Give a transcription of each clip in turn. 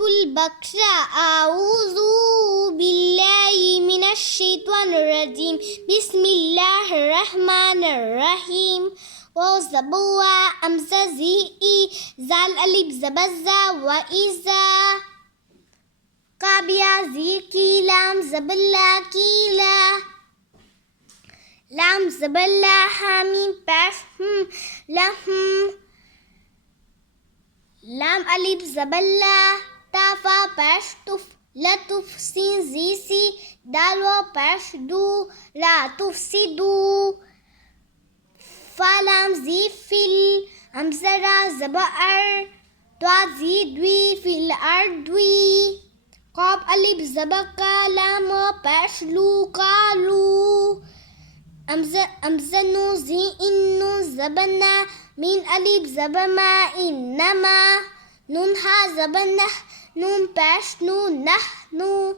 البقرة أعوذ بالله من الشيطان الرجيم بسم الله الرحمن الرحيم وزبوا أمززي زال ألف زبزة وإذا قابيا زي كيلام زبلا كيلا لام زبلا حاميم بفهم لهم لام ألف زبلا تافا پشتف لطف سين زيسي دالوا پشدو لا تفسدو فلام زي فيل همزرا زبأر توازي دوي في الأرض دوي قاب ألف زبقا لام پشلو قالوا أمزنو زي إنو زبنا من ألف زبما إنما نونها زبنه نون پش نون نحنو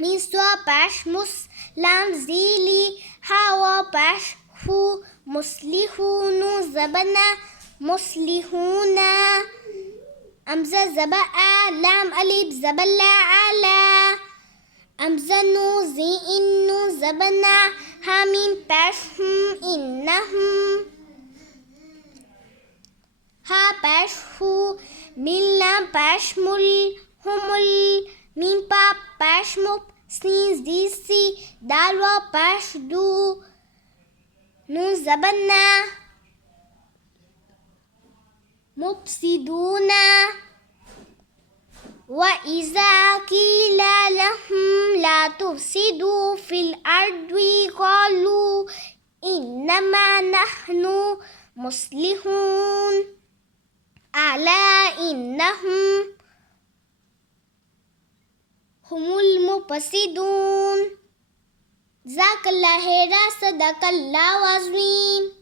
من سوا پش مسلم زيلي هوا پش هو مسلحون زبنا مسلحون أمزة زبأ لام ألف زبلا على أمزنو زي إنو زبنا همين پش إنهم ها پش هو من لام پش مل همل من پا پش مب سين زيسي دالوا پش دو نون زبنا مفسدون وإذا قيل لهم لا تفسدوا في الأرض قالوا إنما نحن مصلحون ألا إنهم هم المفسدون. جزاك الله خيرا. صدق الله العظيم.